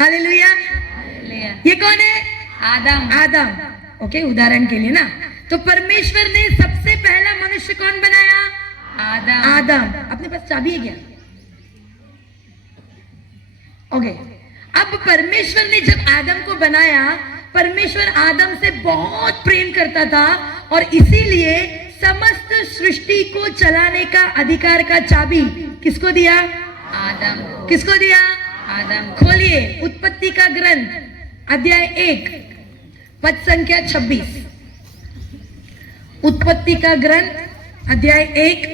Hallelujah. ये कौन है? आदम। आदम। ओके, उदाहरण के लिए ना, तो परमेश्वर ने सबसे पहला मनुष्य कौन बनाया? आदम। आदम। अपने पास चाबी है क्या? ओके, अब परमेश्वर ने जब आदम को बनाया, परमेश्वर आदम से बहुत प्रेम करता था और इसीलिए समस्त सृष्टि को चलाने का अधिकार का चाबी किसको दिया? आदम। किसको दिया? आदम। खोलिए उत्पत्ति का ग्रंथ अध्याय 1 पद संख्या 26। उत्पत्ति का ग्रंथ अध्याय 1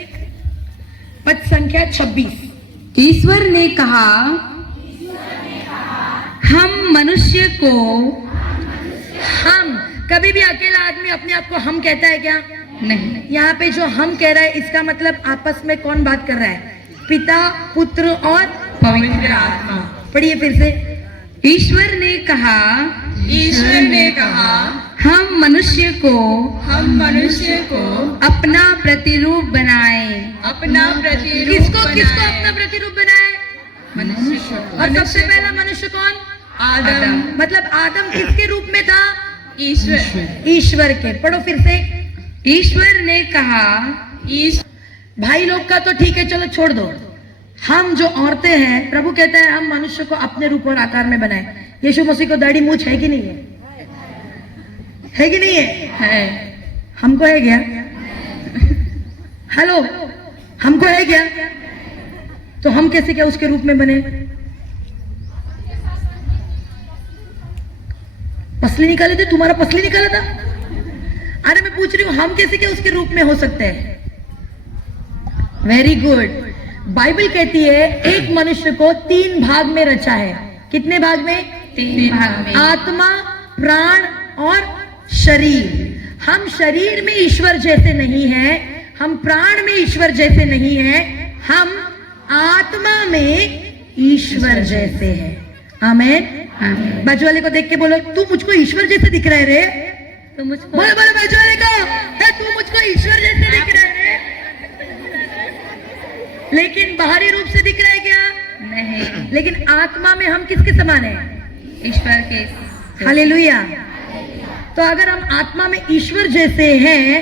पद संख्या 26। ईश्वर ने कहा, हम मनुष्य को, हम, कभी भी अकेला आदमी अपने आप को हम कहता है क्या? नहीं। यहाँ पे जो हम कह रहा है इसका मतलब आपस में कौन बात कर रहा है? पिता, पुत्र और पवित्र आत्मा। पढ़िए फिर से। ईश्वर ने कहा, ईश्वर ने कहा, हम मनुष्य को अपना प्रतिरूप बनाए। अपना प्रतिरूप किसको बनाए। किसको अपना प्रतिरूप बनाए? मनुष्य को। और सबसे पहला मनुष्य कौन? आदम। मतलब आदम किसके रूप में था? ईश्वर। ईश्वर के। पढ़ो फिर से। ईश्वर ने कहा, भाई लोग का तो ठीक है, चलो छोड़ दो। हम जो औरतें हैं, प्रभु कहता है हम मनुष्य को अपने रूप और आकार में बनाए। यीशु मसीह को दाढ़ी मूछ है कि नहीं है? है कि नहीं है? है। हमको है क्या? हेलो, हमको है क्या? तो हम कैसे क्या उसके रूप में बने? पसली निकाले थे, तुम्हारा पसली निकाला था? अरे मैं पूछ रही हूं हम कैसे क्या उसके रूप में हो सकते हैं? Very good. बाइबल कहती है एक मनुष्य को 3 भाग में रचा है। कितने भाग में? 3 भाग में। आत्मा, प्राण और शरीर। हम शरीर में ईश्वर जैसे नहीं हैं, हम प्राण में ईश्वर जैसे नहीं हैं, हम आत्मा में ईश्वर जैसे हैं। आमीन। बाजू वाले को देख के बोलो, तू मुझको ईश्वर जैसे दिख रहा है रे। तो मुझको बोलो बोलो बाजू वाले को, तू मुझको ईश्वर जैसे दिख रहा है रे। लेकिन बाहरी रूप से दिख रहा है क्या? नहीं। लेकिन आत्मा में हम किसके समान हैं? ईश्वर के। हालेलुया। तो अगर हम आत्मा में ईश्वर जैसे हैं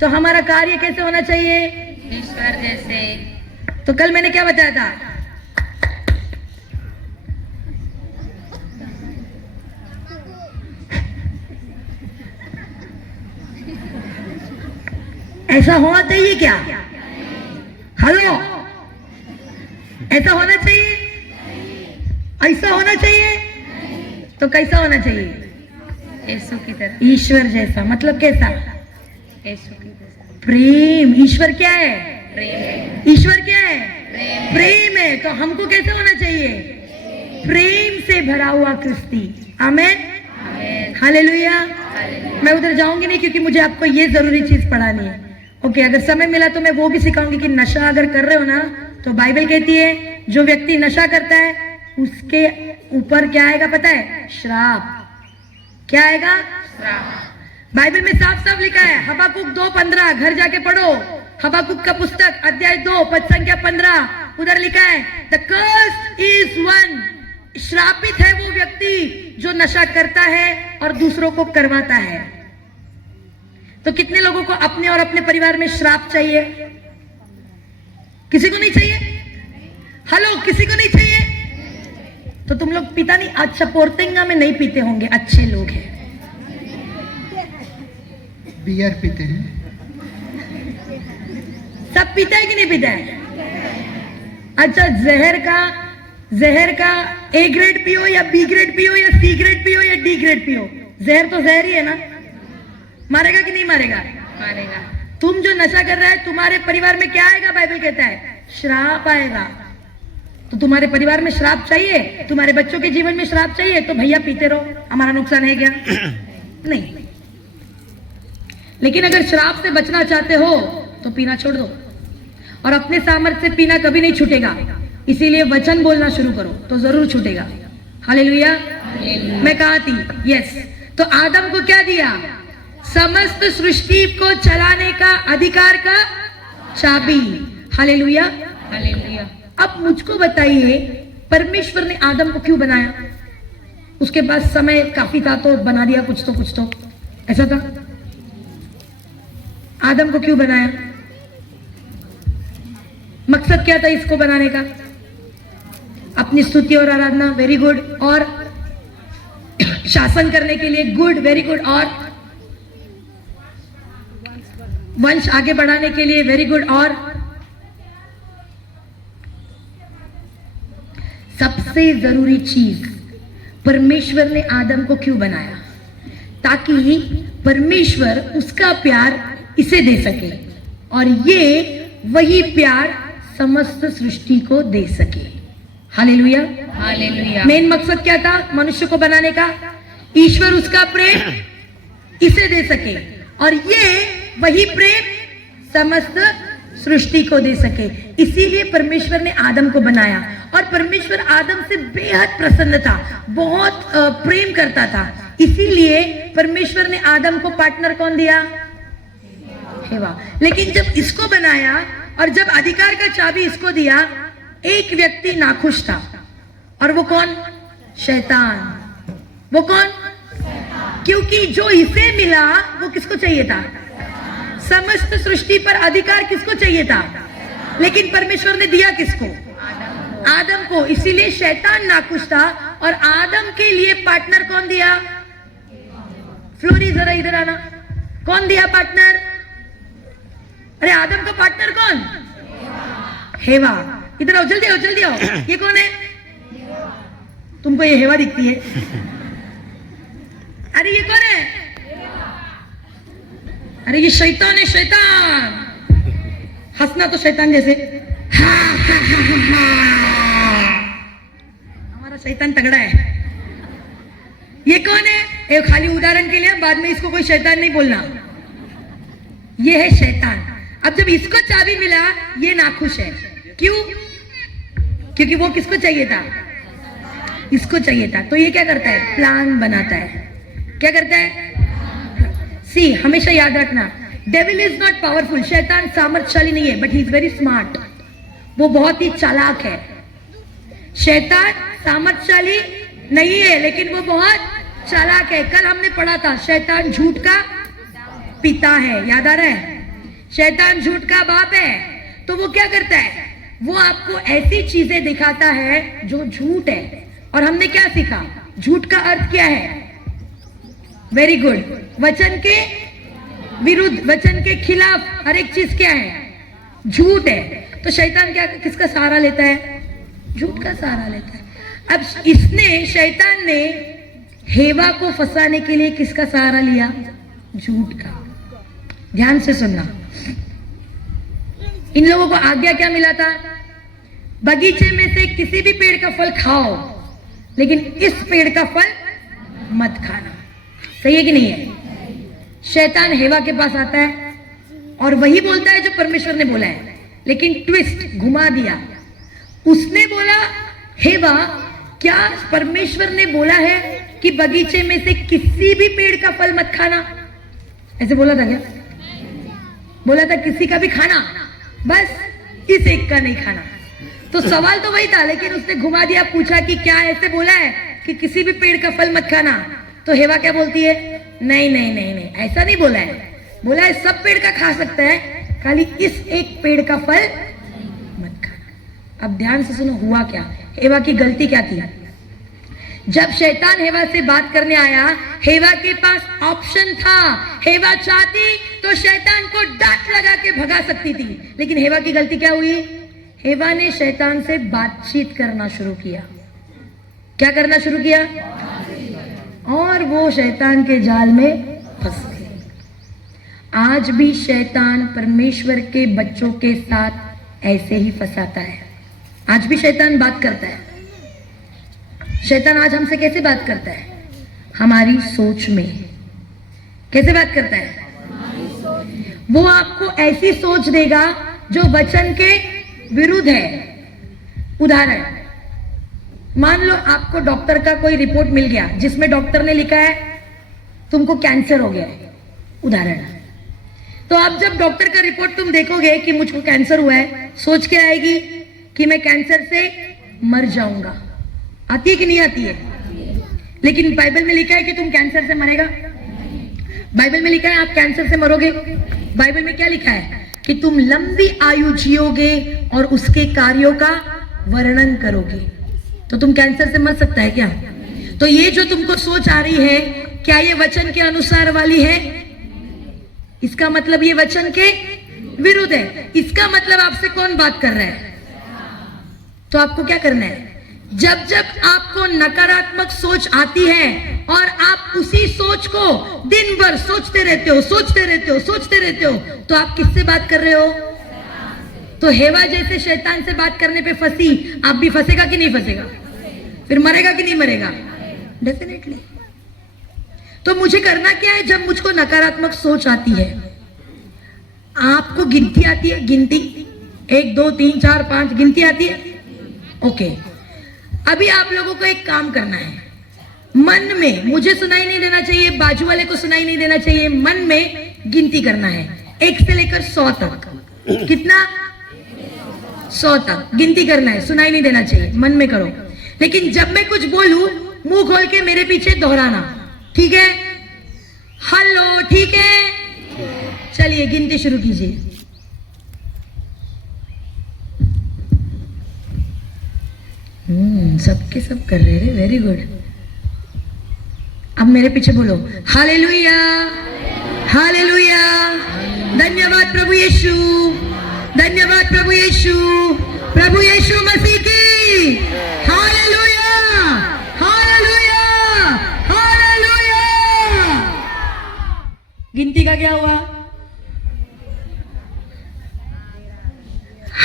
तो हमारा कार्य कैसे होना चाहिए? ईश्वर जैसे। तो कल मैंने क्या बताया था? ऐसा होना चाहिए क्या? हेलो, ऐसा होना चाहिए? ऐसा होना चाहिए? तो कैसा होना चाहिए? यीशु की तरह। ईश्वर जैसा। मतलब कैसा? यीशु की तरह। प्रेम। ईश्वर क्या है? प्रेम। ईश्वर क्या है? प्रेम। प्रेम है। तो हमको कैसे होना चाहिए? प्रेम से भरा हुआ क्रिस्ती। आमीन। हालेलुया। मैं उधर जाऊंगी नहीं क्योंकि मुझे आपको ये जरूरी चीज पढ़ानी है। ओके, अगर समय मिला तो मैं वो भी सिखाऊंगी कि नशा अगर कर रहे हो ना, तो बाइबल कहती है जो व्यक्ति नशा करता है उसके ऊपर क्या आएगा पता है? श्राप। क्या आएगा? बाइबल में साफ साफ लिखा है, हबाकुक 2:15, घर जाके पढ़ो। हबाकुक का पुस्तक अध्याय 2 पद संख्या 15, उधर लिखा है द कर्स इज वन। श्रापित है वो व्यक्ति जो नशा करता है और दूसरों को करवाता है। तो कितने लोगों को अपने और अपने परिवार में श्राप चाहिए? किसी को नहीं चाहिए? हेलो, किसी को नहीं चाहिए? तो तुम लोग पीता नहीं? अच्छा, पोर्तेंगा में नहीं पीते होंगे, अच्छे लोग हैं। बियर पीते हैं। सब पीता है कि नहीं पीता है? अच्छा, जहर का ए ग्रेड पियो या बी ग्रेड पियो या सी ग्रेड पियो या डी ग्रेड पियो, जहर तो जहर ही है ना। मारेगा कि नहीं मारेगा? मारेगा। तुम जो नशा कर रहा है तुम्हारे परिवार में क्या आएगा? बाइबल कहता है श्राप आएगा। तो तुम्हारे परिवार में श्राप चाहिए, तुम्हारे बच्चों के जीवन में श्राप चाहिए, तो भैया पीते रहो, हमारा नुकसान है क्या? नहीं। लेकिन अगर श्राप से बचना चाहते हो तो पीना छोड़ दो, और अपने सामर्थ्य से पीना कभी नहीं छूटेगा। इसीलिए वचन बोलना शुरू करो तो जरूर छूटेगा। हालेलुया। मैं कहा थी? यस। तो आदम को क्या दिया? समस्त सृष्टि को चलाने का अधिकार का चाबी। हालेलुया। हालेलुया। अब मुझको बताइए, परमेश्वर ने आदम को क्यों बनाया? उसके पास समय काफी था तो बना दिया कुछ तो ऐसा था। आदम को क्यों बनाया? मकसद क्या था इसको बनाने का? अपनी स्तुति और आराधना, वेरी गुड, और शासन करने के लिए, गुड, वेरी गुड, और वंश आगे बढ़ाने के लिए, वेरी गुड, और सबसे जरूरी चीज, परमेश्वर ने आदम को क्यों बनाया? ताकि परमेश्वर उसका प्यार इसे दे सके और ये वही प्यार समस्त सृष्टि को दे सके। Hallelujah, hallelujah. मेन मकसद क्या था मनुष्य को बनाने का? ईश्वर उसका प्रेम इसे दे सके और ये वही प्रेम समस्त सृष्टि को दे सके। इसीलिए परमेश्वर ने आदम को बनाया और परमेश्वर आदम से बेहद प्रसन्न था, बहुत प्रेम करता था। इसीलिए परमेश्वर ने आदम को पार्टनर कौन दिया? हेवा। लेकिन जब इसको बनाया और जब अधिकार का चाबी इसको दिया, एक व्यक्ति नाखुश था, और वो कौन? शैतान। वो कौन? क्योंकि जो इसे मिला वो किसको चाहिए था? समस्त सृष्टि पर अधिकार किसको चाहिए था? लेकिन परमेश्वर ने दिया किसको? आदम को। इसीलिए शैतान नाखुश था और आदम के लिए पार्टनर कौन दिया? फ्लोरी जरा इधर आना। कौन दिया पार्टनर? अरे आदम का पार्टनर कौन? हेवा। इधर आओ, जल्दी आओ, जल्दी आओ। ये कौन है? तुमको ये हेवा दिखती है? अरे ये कौन है? अरे ये शैतान है, शैतान। हंसना तो शैतान जैसे। हमारा शैतान तगड़ा है। ये कौन है? ये खाली उदाहरण के लिए, बाद में इसको कोई शैतान नहीं बोलना। ये है शैतान। अब जब इसको चाबी मिला, ये नाखुश है। क्यों? क्योंकि वो किसको चाहिए था? इसको चाहिए था। तो ये क्या करता है? प्लान बनाता है। क्या करता है? सी, हमेशा याद रखना, डेविल इज नॉट पावरफुल। शैतान सामर्थ्यशाली नहीं है, but he is very smart. वो बहुत ही चालाक है। शैतान सामर्थ्यशाली नहीं है, लेकिन वो बहुत चालाक है। कल हमने पढ़ा था, शैतान झूठ का पिता है, याद आ रहा है? शैतान झूठ का बाप है। तो वो क्या करता है? वो आपको ऐसी चीजें दिखाता है जो झूठ है। और हमने क्या सीखा? झूठ का अर्थ क्या है? वेरी गुड, वचन के विरुद्ध, वचन के खिलाफ हर एक चीज क्या है? झूठ है। तो शैतान क्या, किसका सहारा लेता है? झूठ का सहारा लेता है। अब इसने, शैतान ने हेवा को फंसाने के लिए किसका सहारा लिया? झूठ का। ध्यान से सुनना, इन लोगों को आज्ञा क्या मिला था? बगीचे में से किसी भी पेड़ का फल खाओ, लेकिन इस पेड़ का फल मत खाना। सही है कि नहीं है? शैतान हेवा के पास आता है और वही बोलता है जो परमेश्वर ने बोला है, लेकिन ट्विस्ट घुमा दिया। उसने बोला, हेवा, क्या परमेश्वर ने बोला है कि बगीचे में से किसी भी पेड़ का फल मत खाना? ऐसे बोला था क्या? बोला था किसी का भी खाना, बस इस एक का नहीं खाना। तो सवाल तो वही था, लेकिन उसने घुमा दिया। पूछा कि क्या ऐसे बोला है कि किसी भी पेड़ का फल मत खाना? तो हेवा क्या बोलती है? नहीं नहीं नहीं नहीं, ऐसा नहीं बोला है। बोला है सब पेड़ का खा सकता है, खाली इस एक पेड़ का फल मत खाना। अब ध्यान से सुनो, हुआ क्या? हेवा की गलती क्या थी? जब शैतान हेवा से बात करने आया, हेवा के पास ऑप्शन था। हेवा चाहती तो शैतान को डांट लगा के भगा सकती थी, लेकिन हेवा की गलती क्या हुई? हेवा ने शैतान से बातचीत करना शुरू किया। क्या करना शुरू किया? और वो शैतान के जाल में फंस गई। आज भी शैतान परमेश्वर के बच्चों के साथ ऐसे ही फंसाता है। आज भी शैतान बात करता है। शैतान आज हमसे कैसे बात करता है? हमारी सोच में। कैसे बात करता है? वो आपको ऐसी सोच देगा जो वचन के विरुद्ध है। उदाहरण, मान लो आपको डॉक्टर का कोई रिपोर्ट मिल गया जिसमें डॉक्टर ने लिखा है तुमको कैंसर हो गया है, उदाहरण। तो आप जब डॉक्टर का रिपोर्ट तुम देखोगे कि मुझको कैंसर हुआ है, सोच के आएगी कि मैं कैंसर से मर जाऊंगा। आती है कि नहीं आती है? लेकिन बाइबल में लिखा है कि तुम कैंसर से मरेगा। बाइबल में लिखा है आप कैंसर से मरोगे। बाइबल में क्या लिखा है कि तुम लंबी आयु जियोगे और उसके कार्यों का वर्णन करोगे। तो तुम कैंसर से मर सकता है क्या? तो ये जो तुमको सोच आ रही है, क्या ये वचन के अनुसार वाली है? इसका मतलब ये वचन के विरुद्ध है। इसका मतलब आपसे कौन बात कर रहा है? तो आपको क्या करना है? जब जब आपको नकारात्मक सोच आती है और आप उसी सोच को दिन भर सोचते रहते हो, तो आप किससे बात कर रहे हो? तो हेवा जैसे शैतान से बात करने पे फंसी, आप भी फंसेगा कि नहीं फंसेगा? फिर मरेगा कि नहीं मरेगा? डेफिनेटली। तो मुझे करना क्या है जब मुझको नकारात्मक सोच आती है? आपको गिनती आती है? गिनती 1 2 3 4 5 गिनती आती है? ओके, अभी आप लोगों को एक काम करना है। मन में, मुझे सुनाई नहीं देना चाहिए, बाजू वाले को सुनाई नहीं देना चाहिए, मन में गिनती करना है 1 से लेकर 100 तक। कितना? 100 तक गिनती करना है, सुनाई नहीं देना चाहिए, मन में करो। लेकिन जब मैं कुछ बोलूं, मुंह खोल के मेरे पीछे दोहराना, ठीक है? हेलो, ठीक है? चलिए गिनती शुरू कीजिए। सबके सब कर रहे हैं, वेरी गुड। अब मेरे पीछे बोलो, हालेलुया, हालेलुया, धन्यवाद प्रभु यीशु, धन्यवाद प्रभु यीशु, प्रभु यीशु मसीह की हालेलुया, हालेलुया, हालेलुया। गिनती का क्या हुआ?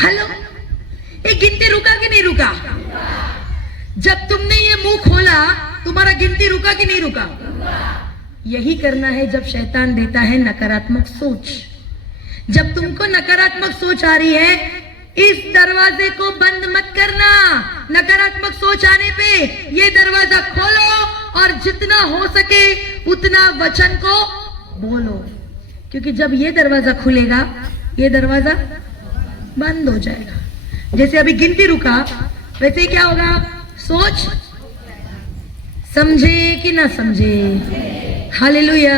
हेलो, ये गिनती रुका कि नहीं रुका? जब तुमने ये मुंह खोला, तुम्हारा गिनती रुका कि नहीं रुका? यही करना है जब शैतान देता है नकारात्मक सोच। जब तुमको नकारात्मक सोच आ रही है, इस दरवाजे को बंद मत करना। नकारात्मक सोच आने पे ये दरवाजा खोलो और जितना हो सके उतना वचन को बोलो, क्योंकि जब ये दरवाजा खुलेगा, ये दरवाजा बंद हो जाएगा। जैसे अभी गिनती रुका, वैसे ही क्या होगा? सोच, समझे कि ना समझे? हालेलुया।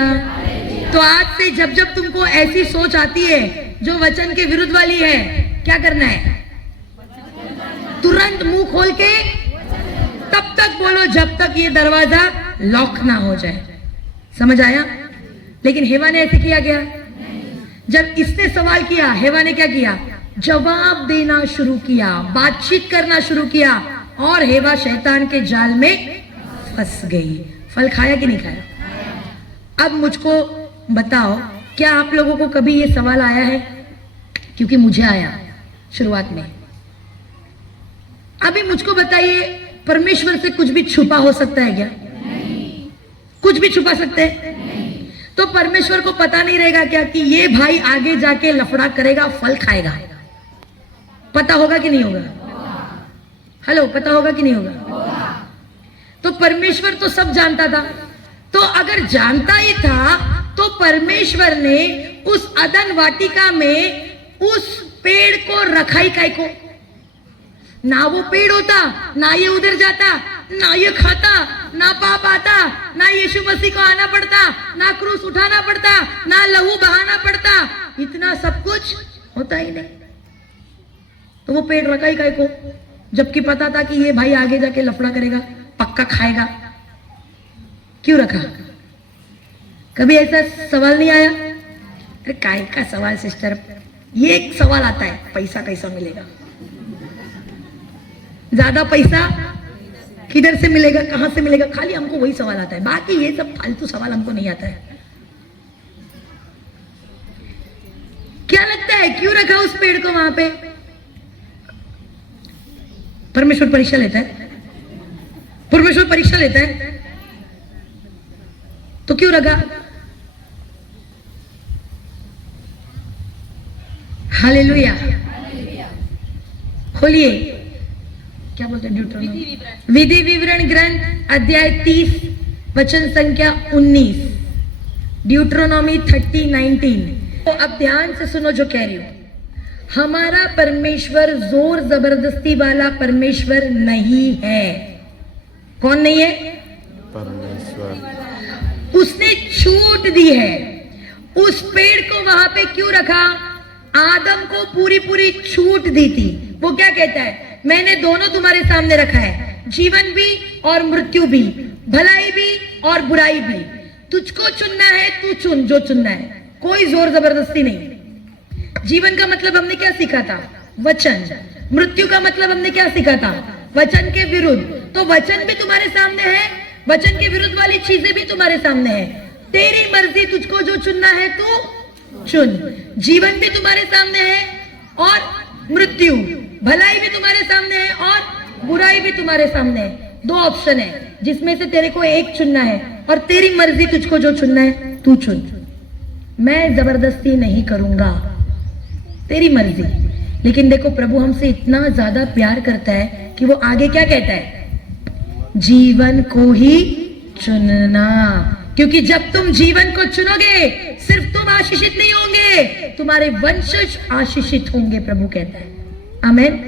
तो आज से जब जब तुमको ऐसी सोच आती है जो वचन के विरुद्ध वाली है, क्या करना है? तुरंत मुंह खोल के तब तक बोलो जब तक ये दरवाजा लॉक ना हो जाए। समझ आया? लेकिन हेवा ने ऐसे किया क्या? जब इसने सवाल किया, हेवा ने क्या किया? जवाब देना शुरू किया, बातचीत करना शुरू किया, और हेवा शैतान के जाल में फंस गई। फल खाया कि नहीं खाया? अब मुझको बताओ, क्या आप लोगों को कभी ये सवाल आया है? क्योंकि मुझे आया शुरुआत में। अभी मुझको बताइए, परमेश्वर से कुछ भी छुपा हो सकता है क्या? नहीं। कुछ भी छुपा सकते हैं? तो परमेश्वर को पता नहीं रहेगा क्या कि ये भाई आगे जाके लफड़ा करेगा, फल खाएगा? पता होगा कि नहीं होगा? हेलो, पता होगा कि नहीं होगा? तो परमेश्वर तो सब जानता था। तो अगर जानता ही था, तो परमेश्वर ने उस अदन वाटिका में उस पेड़ को रखा ही काय को? ना वो पेड़ होता, ना ये उधर जाता, ना ये खाता, ना पाप आता, ना यीशु मसीह को आना पड़ता, ना क्रूस उठाना पड़ता, ना लहू बहाना पड़ता, इतना सब कुछ होता ही नहीं। तो वो पेड़ रखा ही काय को? जबकि पता था कि ये भाई आगे जाके लफड़ा करेगा, पक्का खाएगा। क्यों रखा? कभी ऐसा सवाल नहीं आया? अरे काय का सवाल सिस्टर, ये एक सवाल आता है, पैसा कैसा मिलेगा? ज्यादा पैसा किधर से मिलेगा, कहां से मिलेगा? खाली हमको वही सवाल आता है, बाकी ये सब फालतू सवाल हमको नहीं आता है। क्या लगता है क्यों रखा उस पेड़ को वहां पे? परमेश्वर परीक्षा लेता है? परमेश्वर परीक्षा लेता है तो क्यों रखा? हालेलुया। खोलिए, क्या बोलते हैं? ड्यूटरोनॉमी, विधि विवरण ग्रंथ अध्याय 30 वचन संख्या 19, ड्यूटरोनॉमी 30:19। तो अब ध्यान से सुनो जो कह रही हूं। हमारा परमेश्वर जोर जबरदस्ती वाला परमेश्वर नहीं है। कौन नहीं है? परमेश्वर। उसने छूट दी है। उस पेड़ को वहां पे क्यों रखा? आदम को पूरी पूरी छूट दी थी। वो क्या कहता है? मैंने दोनों तुम्हारे सामने रखा है, जीवन भी और मृत्यु भी, भलाई भी और बुराई भी। तुझको चुनना है, तू चुन जो चुनना है, कोई जोर जबरदस्ती नहीं। जीवन का मतलब हमने क्या सीखा था? वचन। मृत्यु का मतलब हमने क्या सीखा था? वचन के विरुद्ध। तो वचन भी तुम्हारे सामने है, वचन के विरुद्ध वाली चीजें भी तुम्हारे सामने है। तेरी मर्जी, तुझको जो चुनना है तू चुन। जीवन भी तुम्हारे सामने है और मृत्यु, भलाई भी तुम्हारे सामने है और बुराई भी तुम्हारे सामने है। दो ऑप्शन है जिसमें से तेरे को एक चुनना है और तेरी मर्जी, तुझको जो चुनना है तू चुन। मैं जबरदस्ती नहीं करूंगा, तेरी मर्जी। लेकिन देखो प्रभु हमसे इतना ज्यादा प्यार करता है कि वो आगे क्या कहता है? जीवन को ही चुनना, क्योंकि जब तुम जीवन को चुनोगे सिर्फ तुम आशीषित नहीं होंगे, तुम्हारे वंशज आशीषित होंगे, प्रभु कहता है। आमेन।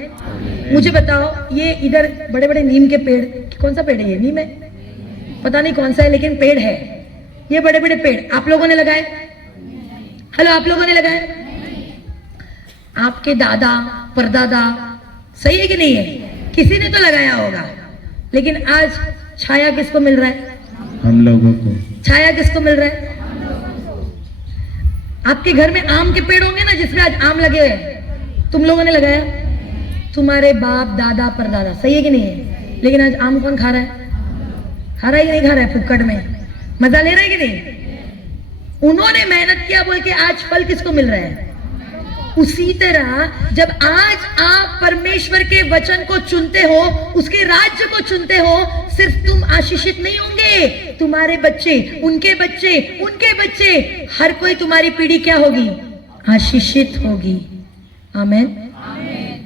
मुझे बताओ, ये इधर बड़े बड़े नीम के पेड़, कौन सा पेड़ है ये? नीम है, पता नहीं कौन सा है, लेकिन पेड़ है। ये बड़े बड़े पेड़ आप लोगों ने लगाए? हेलो, आप लोगों ने लगाए? आपके दादा परदादा, सही है कि नहीं है? किसी ने तो लगाया होगा। लेकिन आज छाया किसको मिल रहा है? हम लोगों को। छाया किसको मिल रहा है? आपके घर में आम के पेड़ होंगे ना, जिसमें आज आम लगे हुए, तुम लोगों ने लगाया, तुम्हारे बाप दादा परदादा, सही है कि नहीं है? लेकिन आज आम कौन खा रहा है? खा रहा है कि नहीं खा रहा है? फुक्कड़ में मजा ले रहा है कि नहीं? उन्होंने मेहनत किया बोल के आज फल किसको मिल रहा है? उसी तरह जब आज आप परमेश्वर के वचन को चुनते हो, उसके राज्य को चुनते हो, सिर्फ तुम आशीषित नहीं होंगे, तुम्हारे बच्चे, उनके बच्चे, उनके बच्चे, हर कोई तुम्हारी पीढ़ी क्या होगी? आशीषित होगी। आमेन।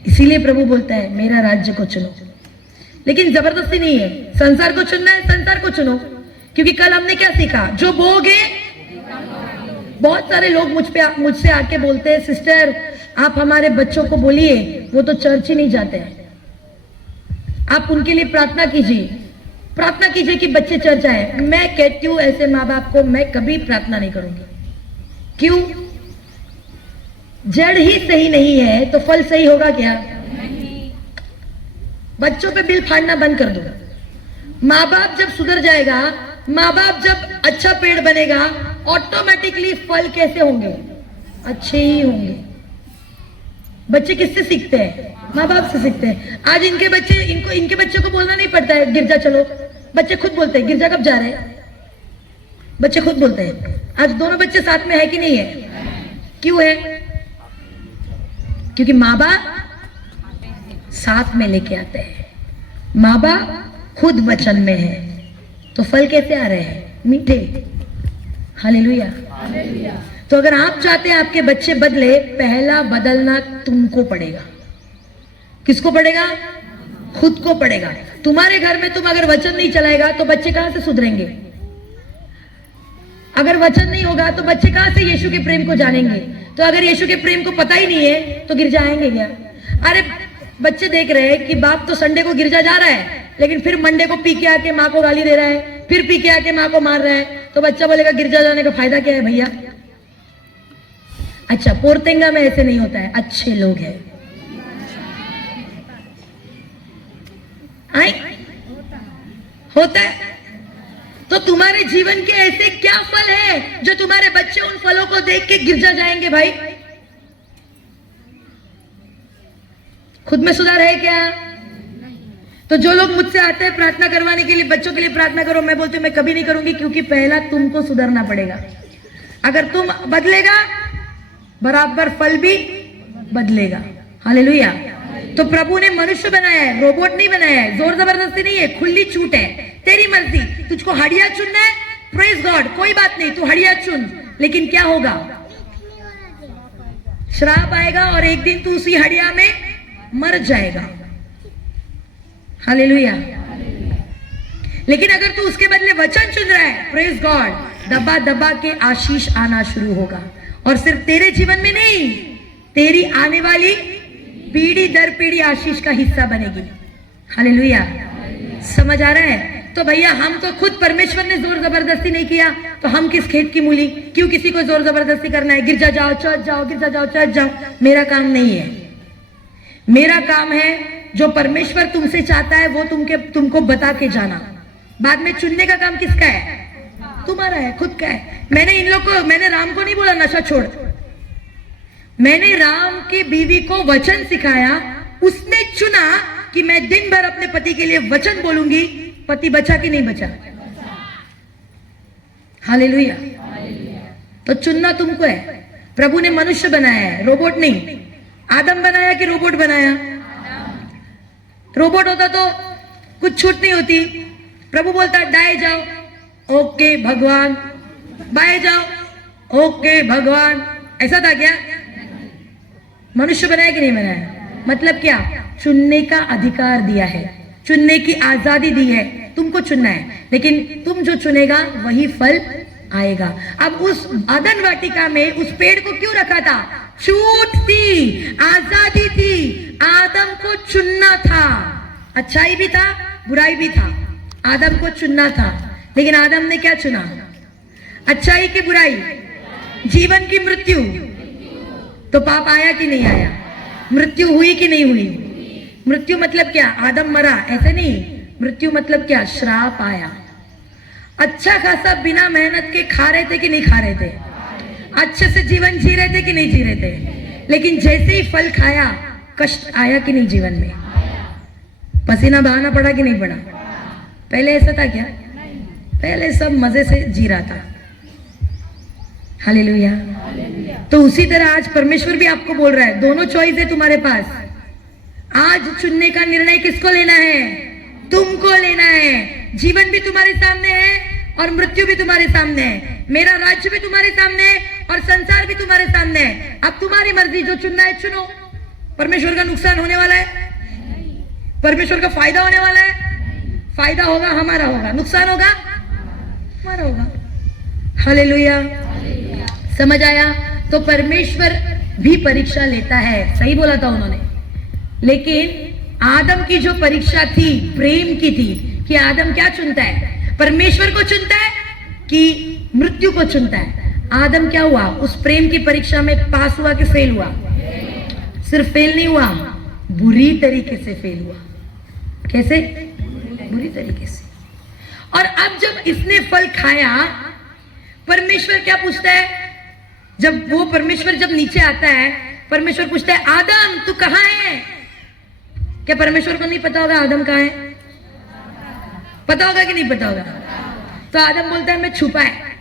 इसीलिए प्रभु बोलता है मेरा राज्य को चुनो। लेकिन जबरदस्ती नहीं है। संसार को चुनना है, संसार को चुनो। क्योंकि कल हमने क्या सीखा? जो बोगे। बहुत सारे लोग मुझसे आके बोलते हैं, सिस्टर आप हमारे बच्चों को बोलिए, वो तो चर्च ही नहीं जाते हैं, आप उनके लिए प्रार्थना कीजिए कि बच्चे चर्च आए। मैं कहती हूं ऐसे माँ बाप को मैं कभी प्रार्थना नहीं करूंगी। क्यों? जड़ ही सही नहीं है तो फल सही होगा क्या? बच्चों पे बिल फाड़ना बंद कर दो। माँ बाप जब सुधर जाएगा, माँ बाप जब अच्छा पेड़ बनेगा, ऑटोमेटिकली फल कैसे होंगे? अच्छे ही होंगे। बच्चे किससे सीखते हैं? माँ बाप से सीखते हैं। आज इनके बच्चों को बोलना नहीं पड़ता है गिरजा चलो, बच्चे खुद बोलते हैं गिरजा कब जा रहे हैं, बच्चे खुद बोलते हैं। आज दोनों बच्चे साथ में है कि नहीं है? क्यों है? क्योंकि माँ बाप साथ में लेके आते हैं, माँ बाप खुद वचन में है, तो फल कैसे आ रहे हैं? मीठे। हालेलुया। तो अगर आप चाहते हैं आपके बच्चे बदले, पहला बदलना तुमको पड़ेगा। किसको पड़ेगा? खुद को पड़ेगा। तुम्हारे घर में तुम अगर वचन नहीं चलाएगा तो बच्चे कहां से सुधरेंगे? अगर वचन नहीं होगा तो बच्चे कहां से यीशु के प्रेम को जानेंगे? तो अगर यीशु के प्रेम को पता ही नहीं है तो गिरजा आएंगे क्या? अरे बच्चे देख रहे हैं कि बाप तो संडे को गिरजा जा रहा है, लेकिन फिर मंडे को पी के आके माँ को गाली दे रहा है, फिर पी के आके माँ को मार रहा है, तो बच्चा बोलेगा गिरजा जाने का फायदा क्या है भैया? अच्छा, पोरतेंगा में ऐसे नहीं होता है, अच्छे लोग हैं। आई होता है। तो तुम्हारे जीवन के ऐसे क्या फल है जो तुम्हारे बच्चे उन फलों को देख के गिरजा जाएंगे? भाई खुद में सुधार है क्या? तो जो लोग मुझसे आते हैं प्रार्थना करवाने के लिए, बच्चों के लिए प्रार्थना करो, मैं बोलती हूँ मैं कभी नहीं करूंगी, क्योंकि पहला तुमको सुधरना पड़ेगा। अगर तुम बदलेगा बराबर फल भी बदलेगा। हालेलुया। तो प्रभु ने मनुष्य बनाया है, रोबोट नहीं बनाया है। जोर जबरदस्ती नहीं है, खुली छूट है, तेरी मर्जी। तुझको हड़िया चुनना है, प्रेज गॉड, कोई बात नहीं, तू हड़िया चुन। लेकिन क्या होगा? श्राप आएगा और एक दिन तू उसी हड़िया में मर जाएगा। हालेलुया। लेकिन अगर तू उसके बदले वचन चुन रहा है, प्रेज गॉड, दबा दबा के आशीष आना शुरू होगा। और सिर्फ तेरे जीवन में नहीं, तेरी आने वाली पीढ़ी दर पीढ़ी आशीष का हिस्सा बनेगी। हालेलुया। समझ आ रहा है? तो भैया हम तो खुद परमेश्वर ने जोर जबरदस्ती नहीं किया, तो हम किस खेत की मूली, क्यों किसी को जोर जबरदस्ती करना है? गिरजा जाओ, चर्च जाओ, गिरजा जाओ, चर्च जाओ। मेरा काम नहीं है। मेरा काम है जो परमेश्वर तुमसे चाहता है वो तुमको बता के जाना। बाद में चुनने का काम किसका है? तुम्हारा है, खुद का है। मैंने राम को नहीं बोला नशा छोड़, मैंने राम की बीवी को वचन सिखाया, उसने चुना कि मैं दिन भर अपने पति के लिए वचन बोलूंगी। पति बचा कि नहीं बचा? हालेलुया। तो चुनना तुमको है। प्रभु ने मनुष्य बनाया है, रोबोट नहीं। आदम बनाया कि रोबोट बनाया? रोबोट होता तो कुछ छूट नहीं होती। प्रभु बोलता दाएं जाओ, ओके भगवान, बाएं जाओ, ओके भगवान। ऐसा था क्या? मनुष्य बनाया कि नहीं बनाया? मतलब क्या? चुनने का अधिकार दिया है, चुनने की आजादी दी है। तुमको चुनना है, लेकिन तुम जो चुनेगा वही फल आएगा। अब उस अदन वाटिका में उस पेड़ को क्यों रखा था? छूट थी, आजादी थी। आदम को चुनना था। अच्छाई भी था, बुराई भी था। आदम को चुनना था, लेकिन आदम ने क्या चुना? अच्छाई की बुराई, जीवन की मृत्यु। तो पाप आया कि नहीं आया? मृत्यु हुई कि नहीं हुई? मृत्यु मतलब क्या? आदम मरा, ऐसे नहीं। मृत्यु मतलब क्या? श्राप आया। अच्छा खासा बिना मेहनत के खा रहे थे कि नहीं खा रहे थे? अच्छे से जीवन जी रहे थे कि नहीं जी रहे थे? लेकिन जैसे ही फल खाया, कष्ट आया कि नहीं जीवन में? पसीना बहाना पड़ा कि नहीं पड़ा? पहले ऐसा था क्या? पहले सब मजे से जी रहा था। हालेलुया। तो उसी तरह आज परमेश्वर भी आपको बोल रहा है, दोनों चॉइस है तुम्हारे पास। आज चुनने का निर्णय किसको लेना है? तुमको लेना है। जीवन भी तुम्हारे सामने है और मृत्यु भी तुम्हारे सामने है। मेरा राज्य भी तुम्हारे सामने है और संसार भी तुम्हारे सामने है। अब तुम्हारी मर्जी, जो चुनना है चुनो। परमेश्वर का नुकसान होने वाला है? परमेश्वर का फायदा होने वाला है? फायदा होगा हमारा होगा, नुकसान होगा हमारा होगा। हालेलुया। समझ आया? तो परमेश्वर भी परीक्षा लेता है। सही बोला था उन्होंने। लेकिन आदम की जो परीक्षा थी प्रेम की थी कि आदम क्या चुनता है? परमेश्वर को चुनता है कि मृत्यु को चुनता है? आदम क्या हुआ? उस प्रेम की परीक्षा में पास हुआ कि फेल हुआ? सिर्फ फेल नहीं हुआ, बुरी तरीके से फेल हुआ। कैसे? बुरी तरीके से। और अब जब इसने फल खाया, परमेश्वर क्या पूछता है? जब वो परमेश्वर जब नीचे आता है, परमेश्वर पूछता है आदम तू कहां है? क्या परमेश्वर को नहीं पता होगा आदम कहां है? पता होगा कि नहीं पता होगा? तो आदम बोलता है मैं छुपा है।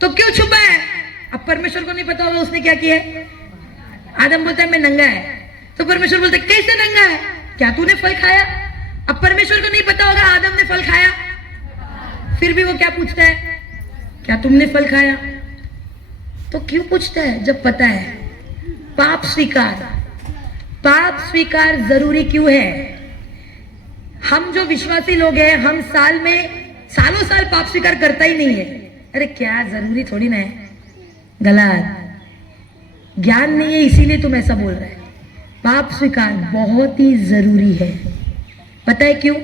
तो क्यों छुपा है? अब परमेश्वर को नहीं पता होगा उसने क्या किया है। आदम बोलता है मैं नंगा है। तो परमेश्वर बोलता है कैसे नंगा है? क्या तूने फल खाया? अब परमेश्वर को नहीं पता होगा आदम ने फल खाया, फिर भी वो क्या पूछता है? क्या तुमने फल खाया? तो क्यों पूछता है जब पता है? पाप स्वीकार, पाप स्वीकार जरूरी क्यों है? हम जो विश्वासी लोग हैं, हम साल में सालों साल पाप स्वीकार करता ही नहीं है। अरे क्या जरूरी थोड़ी ना है। गलत, ज्ञान नहीं है इसीलिए तुम ऐसा बोल रहे हैं। पाप स्वीकार बहुत ही जरूरी है। पता है क्यों?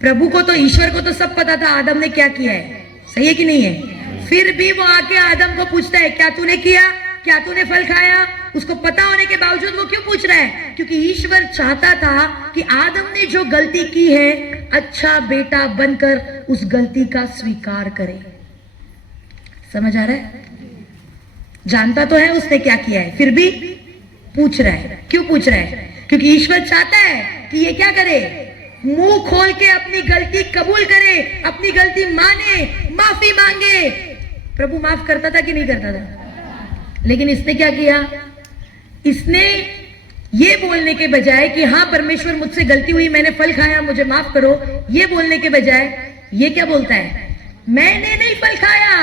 प्रभु को तो, ईश्वर को तो सब पता था आदम ने क्या किया है। सही है कि नहीं है? फिर भी वो आके आदम को पूछता है क्या तूने किया? क्या तूने फल खाया? उसको पता होने के बावजूद वो क्यों पूछ रहा है? क्योंकि ईश्वर चाहता था कि आदम ने जो गलती की है, अच्छा बेटा बनकर उस गलती का स्वीकार करे। समझ आ रहा है? जानता तो है उसने क्या किया है, फिर भी पूछ रहा है। क्यों पूछ रहा है? क्योंकि ईश्वर चाहता है कि ये क्या करे? मुंह खोल के अपनी गलती कबूल करे, अपनी गलती माने, माफी मांगे। प्रभु माफ करता था कि नहीं करता था? लेकिन इसने क्या किया? इसने ये बोलने के बजाय कि हाँ परमेश्वर मुझसे गलती हुई, मैंने फल खाया, मुझे माफ करो, ये बोलने के बजाय ये क्या बोलता है? मैंने नहीं फल खाया,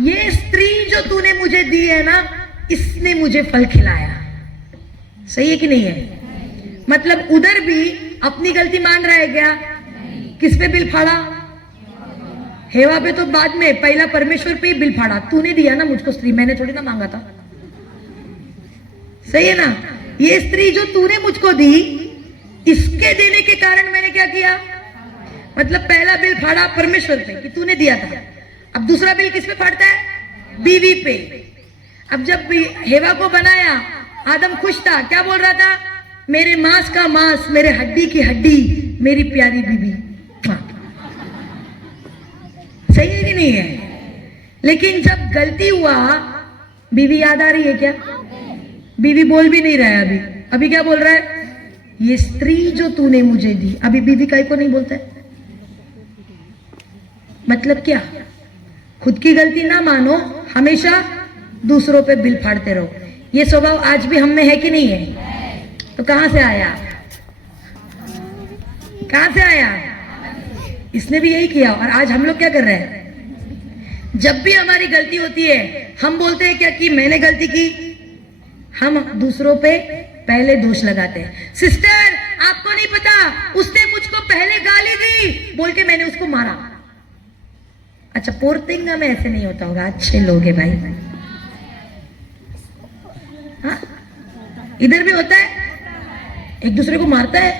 ये स्त्री जो तूने मुझे दी है ना, इसने मुझे फल खिलाया। सही है कि नहीं है? मतलब उधर भी अपनी गलती मान रहा है क्या? किस पे बिल फाड़ा? हेवा पे तो बाद में, पहला परमेश्वर पे ही बिल फाड़ा। तूने दिया ना मुझको स्त्री, मैंने थोड़ी ना मांगा था। सही है ना? ये स्त्री जो तूने मुझको दी, इसके देने के कारण मैंने क्या किया? मतलब पहला बिल फाड़ा परमेश्वर पे कि तूने दिया था, अब दूसरा बिल किस पे फाड़ता है? बीवी पे। अब जब हेवा को बनाया, आदम खुश था, क्या बोल रहा था? मेरे मांस का मांस, मेरे हड्डी की हड्डी, मेरी प्यारी बीवी। सही है कि नहीं है? लेकिन जब गलती हुआ, बीवी याद आ रही है क्या? बीवी बोल भी नहीं रहा है अभी क्या बोल रहा है? ये स्त्री जो तूने मुझे दी। अभी बीवी काय को नहीं बोलता है? मतलब क्या? खुद की गलती ना मानो, हमेशा दूसरों पे बिल फाड़ते रहो। ये स्वभाव आज भी हम में है कि नहीं है? तो कहां से आया? कहां से आया? इसने भी यही किया। और आज हम लोग क्या कर रहे हैं? जब भी हमारी गलती होती है, हम बोलते हैं क्या कि मैंने गलती की? हम दूसरों पे पहले दोष लगाते हैं। सिस्टर, आपको नहीं पता, उसने मुझको पहले गाली दी बोल के मैंने उसको मारा। अच्छा, पोरतिंगा में ऐसे नहीं होता होगा, अच्छे लोग हैं भाई। हाँ, इधर भी होता है, एक दूसरे को मारता है।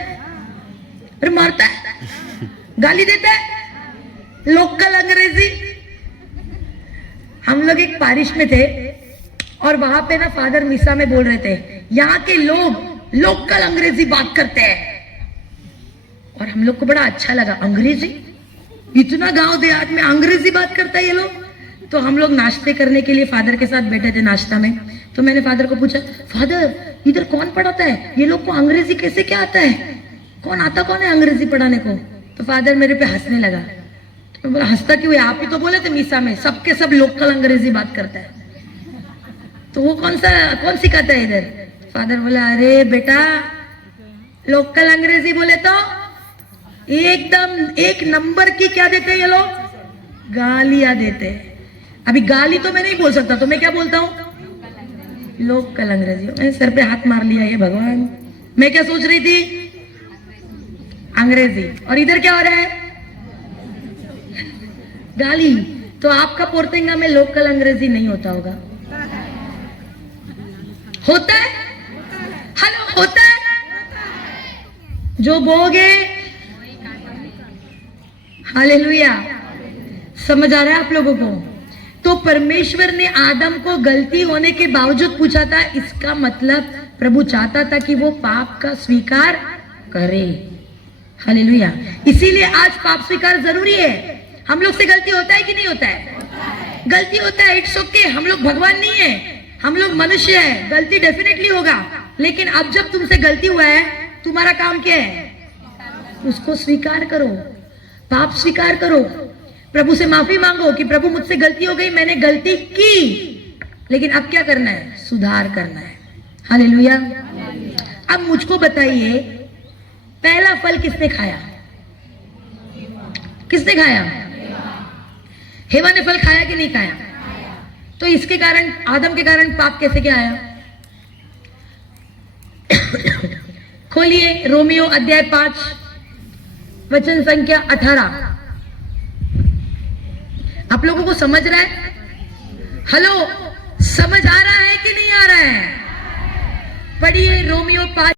अरे मारता है, गाली देता है, लोकल अंग्रेजी। हम लोग एक पारिश में थे और वहां पे ना फादर मिसा में बोल रहे थे, यहाँ के लोग लोकल अंग्रेजी बात करते हैं। और हम लोग को बड़ा अच्छा लगा, अंग्रेजी, इतना गांव देहात में अंग्रेजी बात करता है ये लोग। तो हम लोग नाश्ते करने के लिए फादर के साथ बैठे थे नाश्ता में। तो मैंने फादर को पूछा, फादर इधर कौन पढ़ाता है? ये लोग को अंग्रेजी कैसे क्या आता है? कौन है अंग्रेजी पढ़ाने को? तो फादर मेरे पे हंसने लगा। तो मैं बोला, हंसता क्यों है? आप ही तो बोले थे मीसा में सबके सब लोकल अंग्रेजी बात करता है, तो वो कौन सिखाता है इधर? फादर बोला, अरे बेटा, लोकल अंग्रेजी बोले तो एकदम एक नंबर की क्या देते हैं ये लोग? गालियां देते हैं। अभी गाली तो मैं नहीं बोल सकता, तो मैं क्या बोलता हूँ? लोकल अंग्रेजी। मैंने सर पे हाथ मार लिया, ये भगवान, मैं क्या सोच रही थी? अंग्रेजी। और इधर क्या हो रहा है? गाली। तो आपका पोरतेंगा में लोकल अंग्रेजी नहीं होता होगा? होता है? हेलो, होता है? जो बोगे, हालेलुया। समझ आ रहा है आप लोगों को? तो परमेश्वर ने आदम को गलती होने के बावजूद पूछा था, इसका मतलब प्रभु चाहता था कि वो पाप का स्वीकार करे। हालेलुया। इसीलिए आज पाप स्वीकार जरूरी है। हम लोग से गलती होता है कि नहीं होता है? गलती होता है, इट्स ओके। हम लोग भगवान नहीं है, हम लोग मनुष्य है, गलती डेफिनेटली होगा। लेकिन अब जब तुमसे गलती हुआ है, तुम्हारा काम क्या है? उसको स्वीकार करो, पाप स्वीकार करो, प्रभु से माफी मांगो कि प्रभु मुझसे गलती हो गई, मैंने गलती की, लेकिन अब क्या करना है? सुधार करना है। हालेलुया। अब मुझको बताइए, पहला फल किसने खाया? किसने खाया? हेवा ने फल खाया कि नहीं खाया? तो इसके कारण, आदम के कारण पाप कैसे क्या आया? खोलिए रोमियो अध्याय 5 वचन संख्या 18। आप लोगों को समझ रहा है? हेलो, समझ आ रहा है कि नहीं आ रहा है? पढ़िए रोमियो 5।